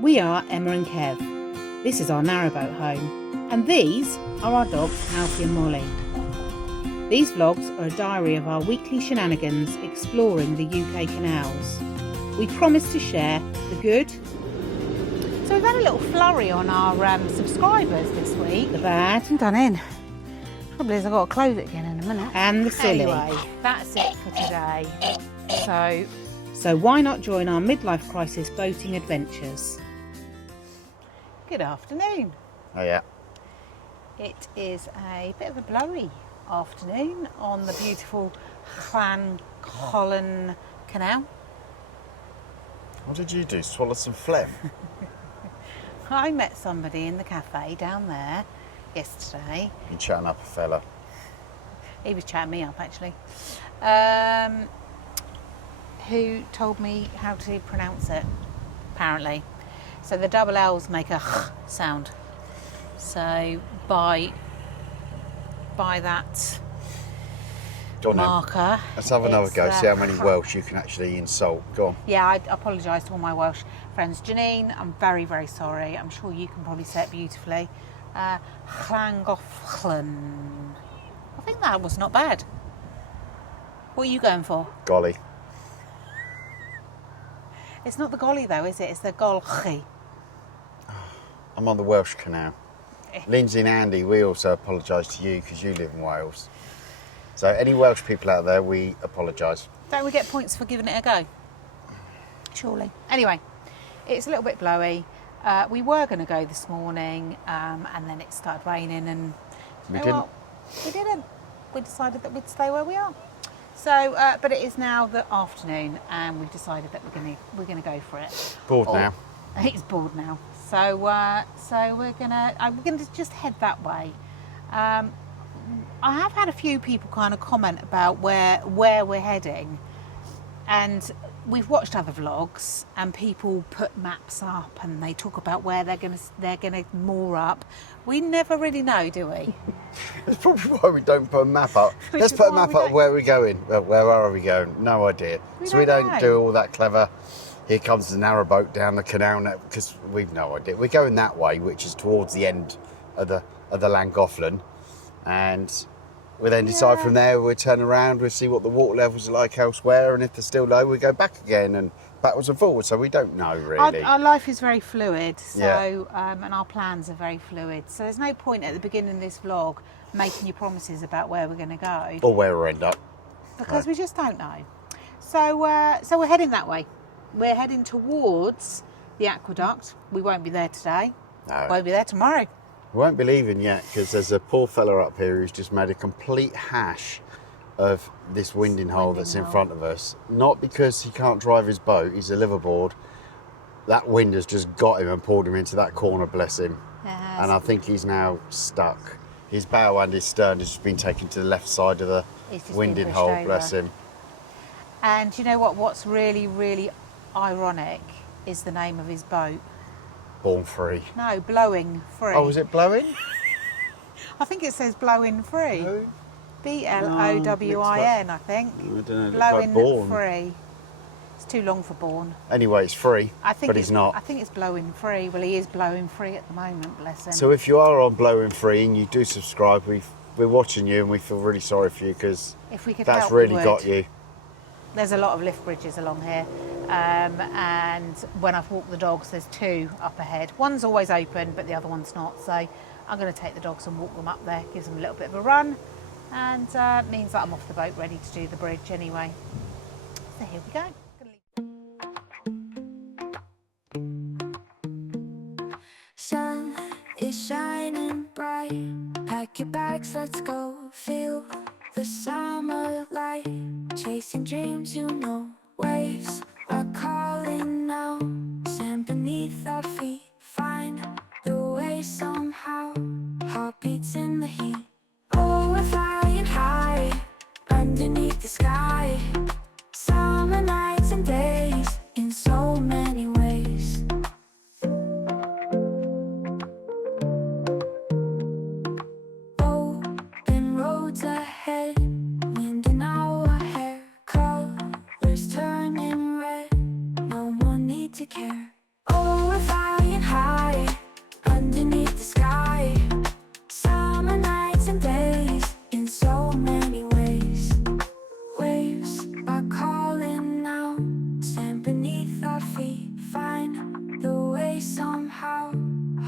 We are Emma and Kev. This is our narrowboat home, and these are our dogs Alfie and Molly. These vlogs are a diary of our weekly shenanigans exploring the UK canals. We promise to share the good. So we've had a little flurry on our subscribers this week. The bad. I'm done in. Trouble is I've got to close it again in a minute. And the silly. Anyway, that's it for today. So why not join our midlife crisis boating adventures? Good afternoon. Oh yeah. It is a bit of a blurry afternoon on the beautiful Llancollen Canal. What did you do? Swallow some phlegm? I met somebody in the cafe down there yesterday. You chatting up a fella? He was chatting me up actually. Who told me how to pronounce it, apparently. So the double L's make a sound. So by that Go on marker. then. Let's have another go. See how many the Welsh you can actually insult. Go on. Yeah, I apologise to all my Welsh friends. Janine, I'm very, very sorry. I'm sure you can probably say it beautifully. Llangollen. I think that was not bad. What are you going for? Golly. It's not the golly though, is it? It's the golchi. I'm on the Welsh canal. Lindsay and Andy, we also apologise to you because you live in Wales. So any Welsh people out there, we apologise. Don't we get points for giving it a go? Surely. Anyway, it's a little bit blowy. We were going to go this morning and then it started raining and We didn't. We didn't. We decided that we'd stay where we are. So, but it is now the afternoon and we've decided that we're gonna go for it. Bored now. It's bored now. So we're gonna just head that way. I have had a few people kind of comment about where we're heading, and we've watched other vlogs and people put maps up and they talk about where they're gonna moor up. We never really know, do we? That's probably why we don't put a map up. Which Let's is put a why map we up don't. where we're going. Well, where are we going? No idea. We So we don't don't know. do all that clever. Here comes the narrowboat down the canal now because we've no idea. We're going that way, which is towards the end of the Llangollen, and we then decide from there. We'll turn around. We'll see what the water levels are like elsewhere, and if they're still low, we go back again and backwards and forwards. So we don't know really. Our life is very fluid, so Yeah. and our plans are very fluid. So there's no point at the beginning of this vlog making you promises about where we're going to go Or where we'll end up. because we just don't know. So we're heading that way. We're heading towards the aqueduct. We won't be there today. No. Won't be there tomorrow. We won't be leaving yet because there's a poor fella up here who's just made a complete hash of this winding hole that's in front of us. Not because he can't drive his boat, he's a liveaboard. That wind has just got him and pulled him into that corner, bless him. And I think he's now stuck. His bow and his stern has just been taken to the left side of the He's just been winding pushed hole, over. bless him. And you know what? What's really, really ironic is the name of his boat. Born free. No, Blowing Free. Oh, was it blowing? I think it says Blowing Free. No. Blowin, I think. I don't know. Blowing Born. Free. It's too long for born. Anyway, it's free, I think but he's not. I think it's Blowing Free. Well, he is blowing free at the moment, bless him. So if you are on Blowing Free and you do subscribe, we're watching you and we feel really sorry for you because if we could that's help, really we would. got you. There's a lot of lift bridges along here, and when I've walked the dogs, there's two up ahead. One's always open, but the other one's not. So I'm going to take the dogs and walk them up there. Gives them a little bit of a run, and means that I'm off the boat ready to do the bridge anyway. So here we go. Sun is shining bright. Pack your bags, let's go. Feel the summer light. Chasing dreams, you know. Waves are calling now. Sand beneath our feet. Find the way somehow. Heartbeats in the heat. Oh, we're flying high underneath the sky. Summer nights and days in so many ways. Open roads ahead, wind in our hair, colors turning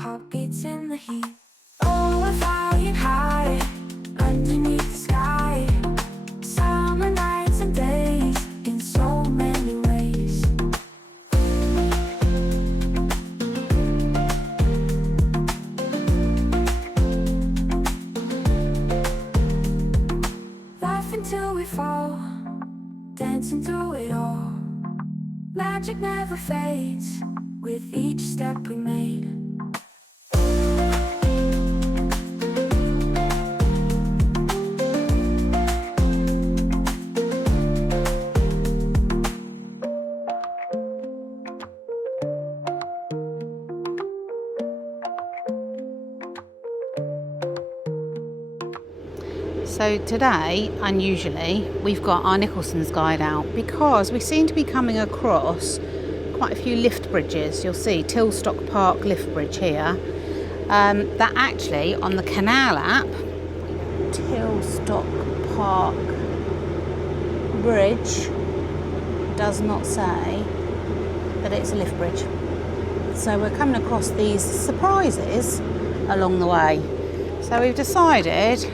heartbeats in the heat. Oh, we're flying high underneath the sky. Summer nights and days in so many ways. Laughing till we fall, dancing through it all. Magic never fades with each step we made. So today, unusually, we've got our Nicholson's guide out because we seem to be coming across quite a few lift bridges. You'll see Tilstock Park lift bridge here. That actually on the canal app, Tilstock Park Bridge does not say that it's a lift bridge. So we're coming across these surprises along the way. So we've decided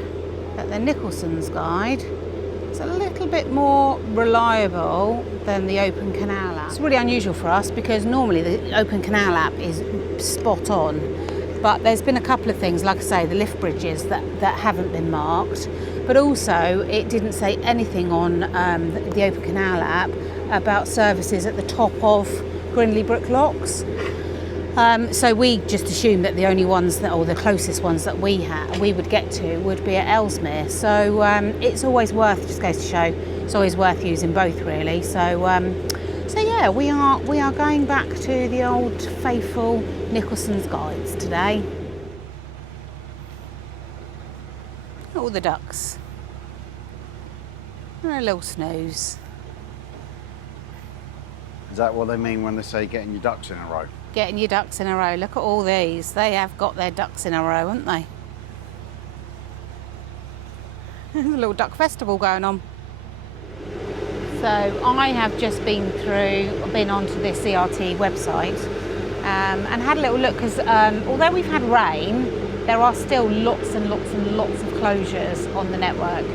that the Nicholson's guide is a little bit more reliable than the Open Canal app. It's really unusual for us because normally the Open Canal app is spot on, but there's been a couple of things, like I say, the lift bridges that haven't been marked, but also it didn't say anything on the Open Canal app about services at the top of Grindley Brook locks. So we just assumed that the only ones that, or the closest ones that we would get to would be at Ellesmere. So it's always worth, just goes to show, it's always worth using both really. So yeah, we are going back to the old faithful Nicholson's guides today. All the ducks. And a little snooze. Is that what they mean when they say getting your ducks in a row? Getting your ducks in a row. Look at all these. They have got their ducks in a row, haven't they? There's a little duck festival going on. So I have just been onto the CRT website and had a little look because although we've had rain, there are still lots and lots and lots of closures on the network.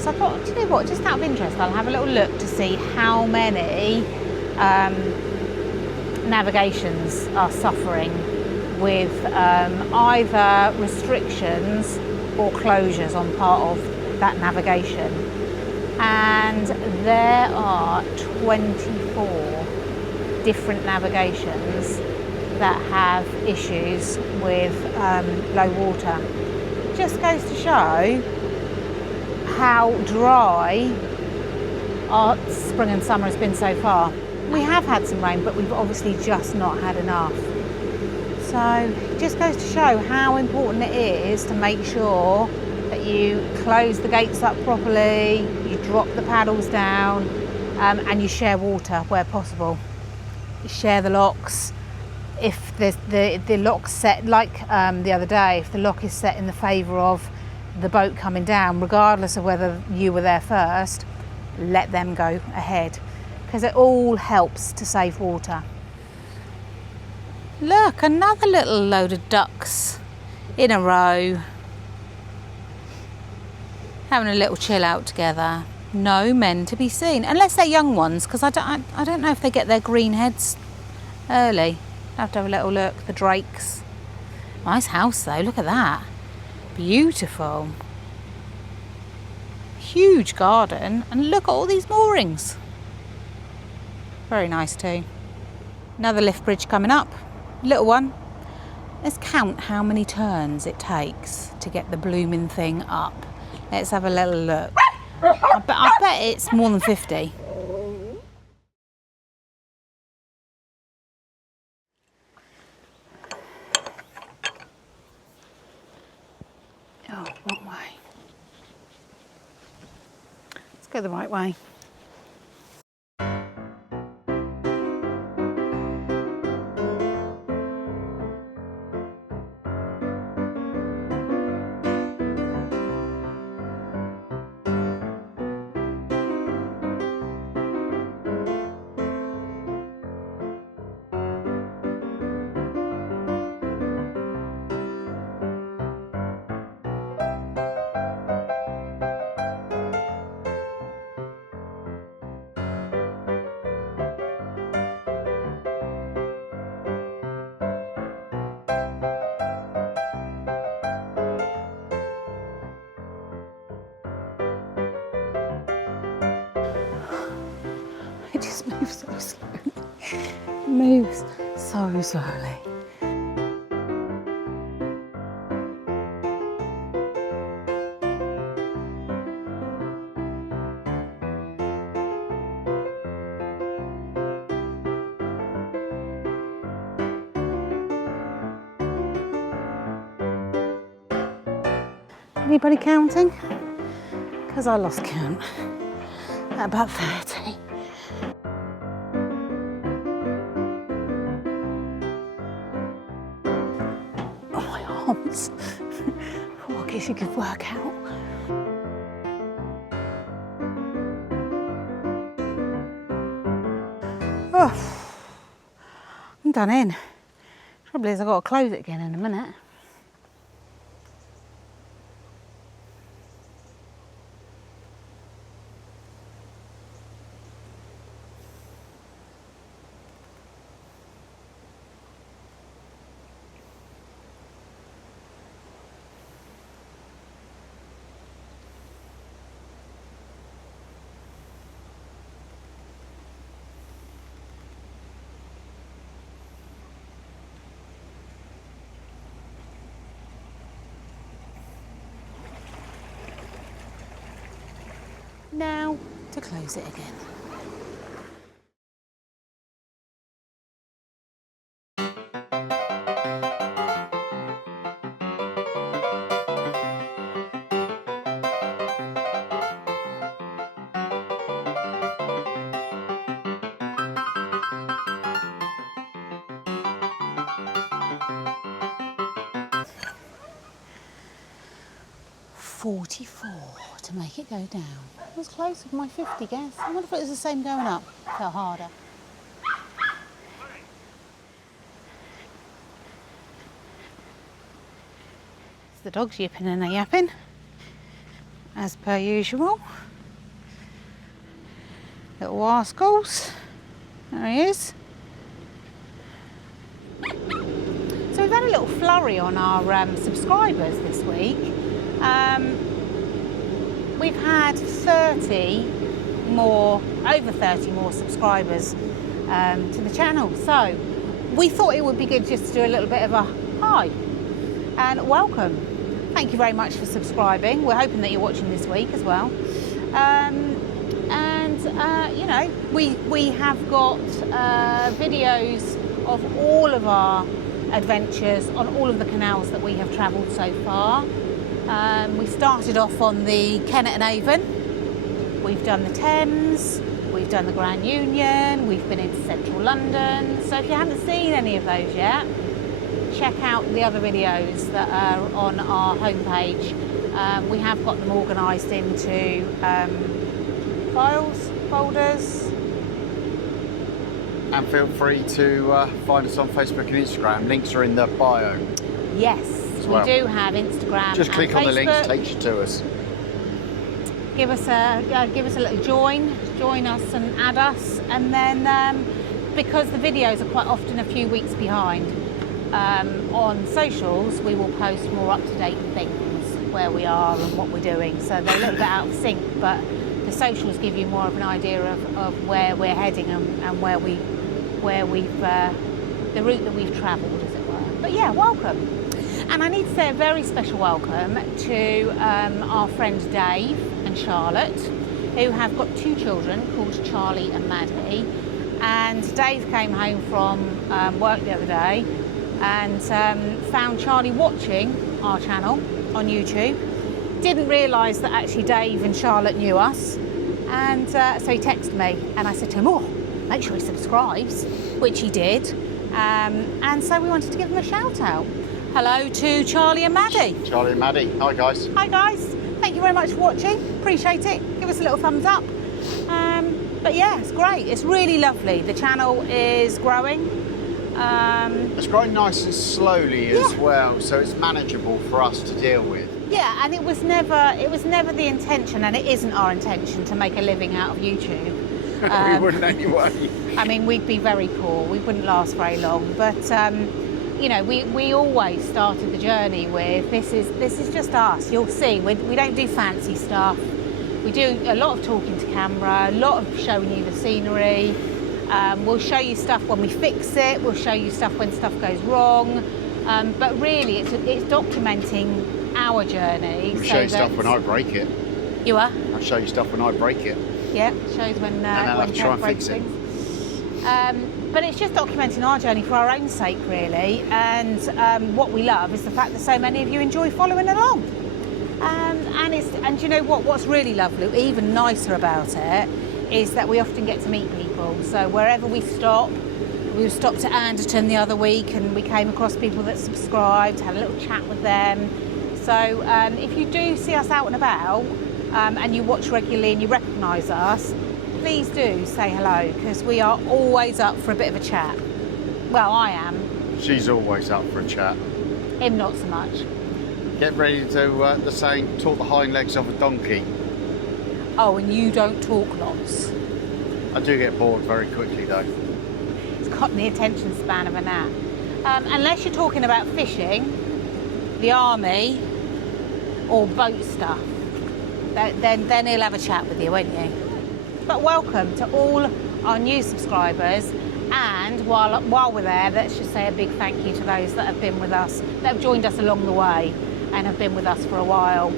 So I thought, do you know what, just out of interest, I'll have a little look to see how many navigations are suffering with either restrictions or closures on part of that navigation. And there are 24 different navigations that have issues with low water. It just goes to show how dry our spring and summer has been so far. We have had some rain, but we've obviously just not had enough. So it just goes to show how important it is to make sure that you close the gates up properly, you drop the paddles down, and you share water where possible. You share the locks. If the lock's set, like the other day, if the lock is set in the favour of the boat coming down, regardless of whether you were there first, let them go ahead, because it all helps to save water. Look, another little load of ducks in a row, having a little chill out together. No men to be seen, unless they're young ones, because I don't know if they get their green heads early. I have to have a little look. The drakes. Nice house though, look at that. Beautiful. Huge garden, and look at all these moorings. Very nice too. Another lift bridge coming up. Little one. Let's count how many turns it takes to get the blooming thing up. Let's have a little look. I bet it's more than 50. Oh, wrong way. Let's go the right way. It just moves so slowly. It moves so slowly. Anybody counting? Because I lost count at about 30. Oh, my arms. Oh, I guess you could work out. Oh, I'm done in. Trouble is I've got to close it again in a minute. Now to close it again. $44 to make it go down. It was close with my 50 guess. I wonder if it was the same going up. Felt harder. It's the dogs yipping and a yapping, as per usual. Little rascals. There he is. So we've had a little flurry on our subscribers this week. We've had over 30 more subscribers to the channel. So we thought it would be good just to do a little bit of a hi and welcome. Thank you very much for subscribing. We're hoping that you're watching this week as well. You know, we have got videos of all of our adventures on all of the canals that we have travelled so far. We started off on the Kennet and Avon. We've done the Thames, we've done the Grand Union, we've been into central London. So if you haven't seen any of those yet, check out the other videos that are on our homepage. We have got them organised into files, folders. And feel free to find us on Facebook and Instagram. Links are in the bio. Yes, well. We do have Instagram. Just click and on the Facebook. links, takes you to us. Give us a little join us and add us, and then because the videos are quite often a few weeks behind on socials, we will post more up-to-date things where we are and what we're doing. So they're a little bit out of sync, but the socials give you more of an idea of where we're heading and where we've the route that we've travelled, as it were. But yeah, welcome. And I need to say a very special welcome to our friend Dave and Charlotte, who have got 2 children called Charlie and Maddie. And Dave came home from work the other day and found Charlie watching our channel on YouTube. Didn't realise that actually Dave and Charlotte knew us. And so he texted me and I said to him, oh, make sure he subscribes, which he did. And so we wanted to give him a shout out. Hello to Charlie and Maddie. Charlie and Maddie, hi guys. Hi guys, thank you very much for watching. Appreciate it. Give us a little thumbs up. But yeah, it's great. It's really lovely. The channel is growing. It's growing nice and slowly as well, so it's manageable for us to deal with. Yeah, and it was never the intention, and it isn't our intention to make a living out of YouTube. We wouldn't anyway. I mean, we'd be very poor. We wouldn't last very long. But you know, we always started the journey with this is just us. You'll see, we don't do fancy stuff. We do a lot of talking to camera, a lot of showing you the scenery. We'll show you stuff when we fix it. We'll show you stuff when stuff goes wrong. But really, it's documenting our journey. I'll show you stuff when I break it. You are? I'll show you stuff when I break it. Yeah, shows when I'll have to try and breaks fix it. things. But it's just documenting our journey for our own sake, really. And what we love is the fact that so many of you enjoy following along. And you know what? What's really lovely, even nicer about it, is that we often get to meet people. So wherever we stop, we stopped at Anderton the other week, and we came across people that subscribed, had a little chat with them. So if you do see us out and about, and you watch regularly and you recognise us, please do say hello, because we are always up for a bit of a chat. Well, I am. She's always up for a chat. Him not so much. Get ready to, the saying, talk the hind legs off a donkey. Oh, and you don't talk lots. I do get bored very quickly though. It's got the attention span of a gnat. Unless you're talking about fishing, the army, or boat stuff, then he'll have a chat with you, won't you? But welcome to all our new subscribers, and while we're there, let's just say a big thank you to those that have been with us, that have joined us along the way and have been with us for a while.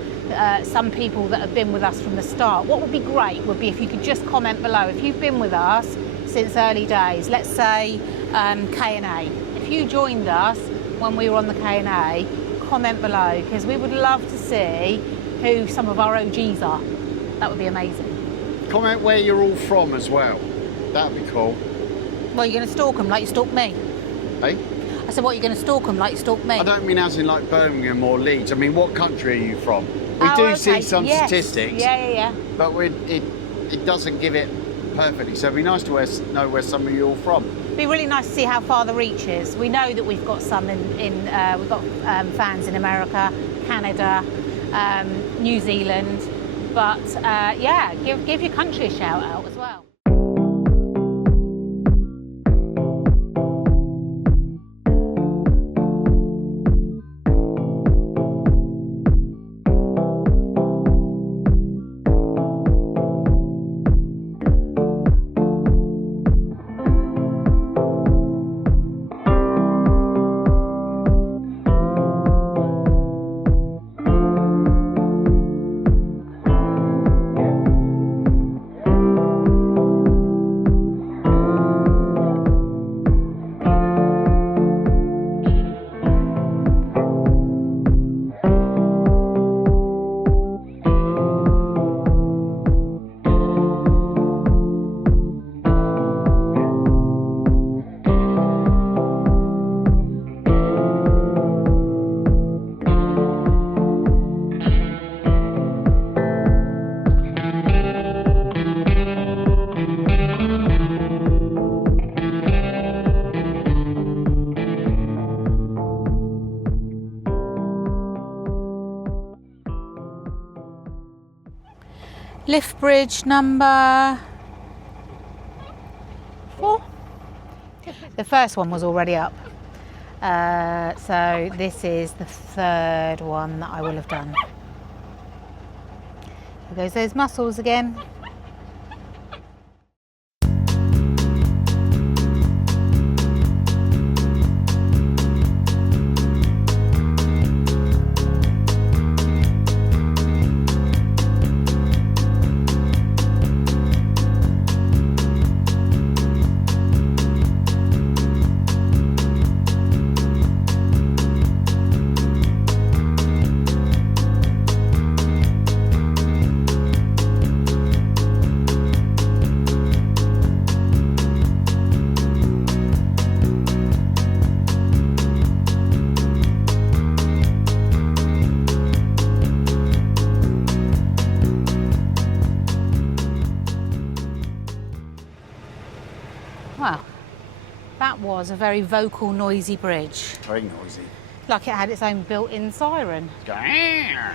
Some people that have been with us from the start. What would be great would be if you could just comment below. If you've been with us since early days, let's say K&A. If you joined us when we were on the K&A, comment below, because we would love to see who some of our OGs are. That would be amazing. Comment where you're all from as well. That would be cool. Well, you're going to stalk them like you stalked me. Hey? I said, what, you're going to stalk them like you stalked me? I don't mean as in like Birmingham or Leeds. I mean, what country are you from? We do see some statistics. Yeah. But it doesn't give it perfectly. So it'd be nice to know where some of you are from. It'd be really nice to see how far the reach is. We know that we've got some we've got fans in America, Canada, New Zealand. But yeah, give your country a shout out as well. Lift bridge number 4. The first one was already up. So this is the third one that I will have done. There goes those mussels again. Well, that was a very vocal, noisy bridge. Very noisy. Like it had its own built-in siren. It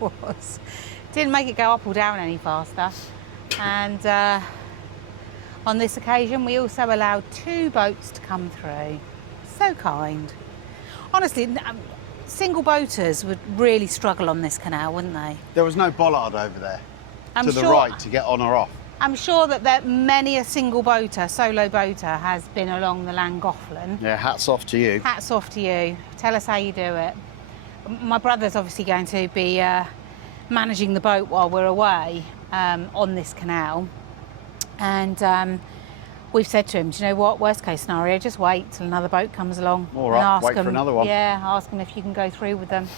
was. Didn't make it go up or down any faster. And On this occasion, we also allowed 2 boats to come through. So kind. Honestly, single boaters would really struggle on this canal, wouldn't they? There was no bollard over there I'm to the sure- right to get on or off. I'm sure that many a single boater, solo boater, has been along the Llangollen. Yeah, hats off to you. Hats off to you. Tell us how you do it. My brother's obviously going to be managing the boat while we're away on this canal. And we've said to him, do you know what, worst case scenario, just wait till another boat comes along. All and right, ask wait for them, another one. Yeah, ask them if you can go through with them.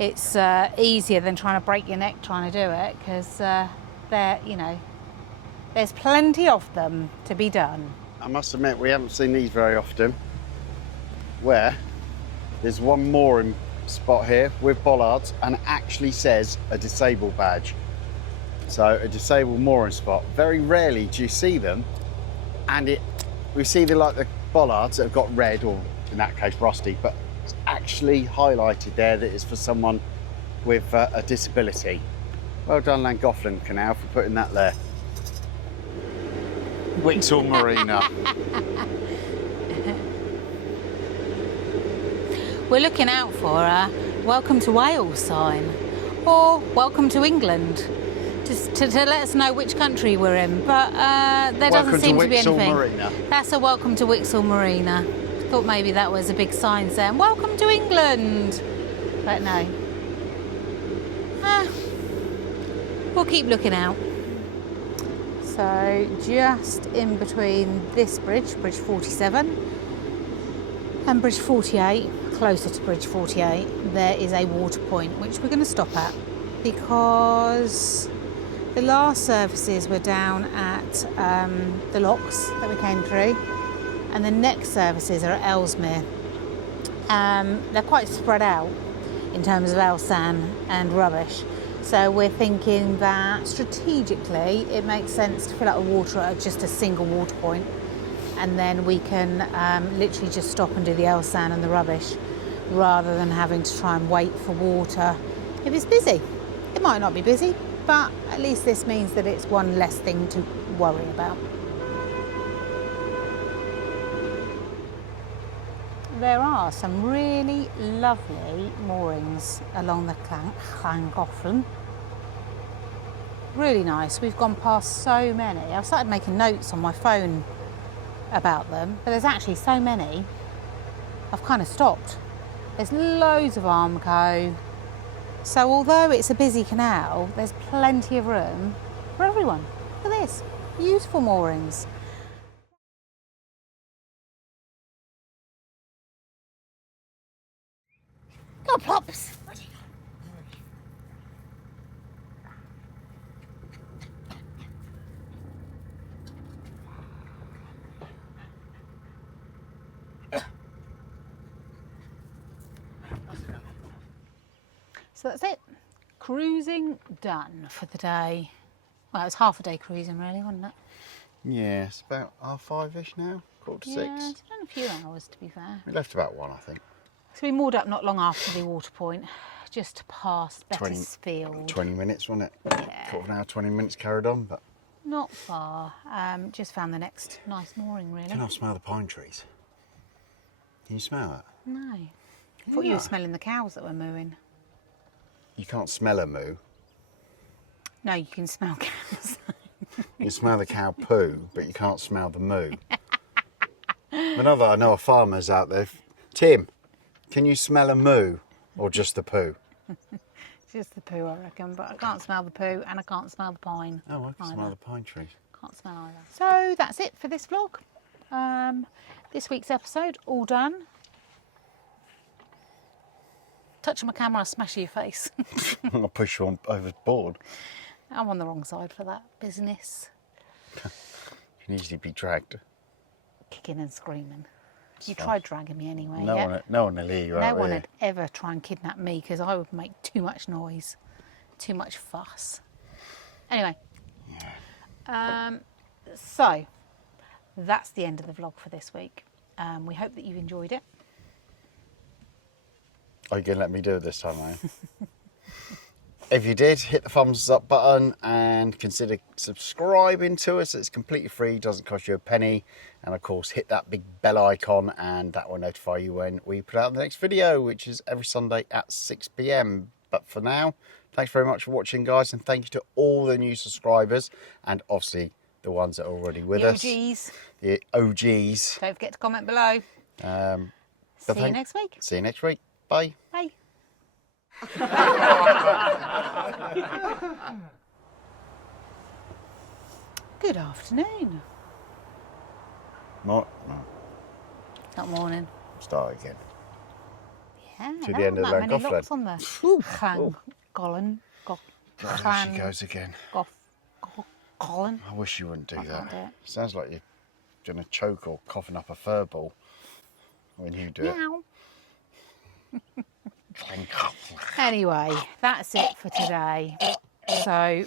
It's easier than trying to break your neck trying to do it, because they're, you know, there's plenty of them to be done. I must admit, we haven't seen these very often. Where there's one mooring spot here with bollards and it actually says a disabled badge. So a disabled mooring spot. Very rarely do you see them, and we see the bollards that have got red, or in that case rusty, but it's actually highlighted there that it's for someone with a disability. Well done, Llangollen Canal, for putting that there. Wixall Marina. We're looking out for a welcome to Wales sign, or welcome to England, just to let us know which country we're in, but there doesn't seem to be anything. Marina. That's a welcome to Wixall Marina. Thought maybe that was a big sign saying welcome to England, but no. We'll keep looking out. So just in between this bridge, Bridge 47, and Bridge 48, closer to Bridge 48, there is a water point which we're going to stop at, because the last services were down at the locks that we came through, and the next services are at Ellesmere. They're quite spread out in terms of Elsan and rubbish. So we're thinking that strategically it makes sense to fill up the water at just a single water point, and then we can literally just stop and do the Elsan and the rubbish, rather than having to try and wait for water if it's busy. It might not be busy, but at least this means that it's one less thing to worry about. There are some really lovely moorings along the Llangollen. Really nice. We've gone past so many. I've started making notes on my phone about them, but there's actually so many I've kind of stopped. There's loads of Armco. So although it's a busy canal, there's plenty of room for everyone. Look at this, beautiful moorings. Go on, Pops. So that's it. Cruising done for the day. Well, it was half a day cruising really, wasn't it? Yeah, it's about 5:30ish now, 5:45. Yeah, it's been a few hours to be fair. We left about 1, I think. So we moored up not long after the water point, just past Bettisfield. 20 minutes, wasn't it? Yeah. Quarter of an hour, 20 minutes carried on, but Not far. Just found the next nice mooring really. can I smell the pine trees? Can you smell that? No. I thought you were smelling the cows that were mooing. You can't smell a moo. No, you can smell cows. You smell the cow poo, but you can't smell the moo. I know a farmer's out there. Tim, can you smell a moo or just the poo? Just the poo, I reckon, but I can't smell the poo and I can't smell the pine. Oh, I can either. smell the pine trees. Can't smell either. So that's it for this vlog. This week's episode, all done. Touching my camera, I'll smash your face. I'll push you on overboard. I'm on the wrong side for that business. You can easily be dragged. Kicking and screaming. You tried dragging me anyway. No one will hear you out No one here. would ever try and kidnap me because I would make too much noise, too much fuss. Anyway, so that's the end of the vlog for this week. We hope that you enjoyed it. Are you going to let me do it this time, are you? If you did, hit the thumbs up button and consider subscribing to us. It's completely free, doesn't cost you a penny. And of course, hit that big bell icon and that will notify you when we put out the next video, which is every Sunday at 6 p.m. But for now, thanks very much for watching, guys. And thank you to all the new subscribers and obviously the ones that are already with us. OGs. The OGs. Don't forget to comment below. See you next week. See you next week. Bye. Bye. Good afternoon. No. Not morning. Start again. Yeah, To the end of the many Goff locks on there. Clan, Gollen, Goff, God, there she Clan, goes again. Goff, Colin. I wish you wouldn't do I can't that. do it. Sounds like you're going to choke or coughing up a fur ball when you do Meow. it. Anyway, that's it for today. So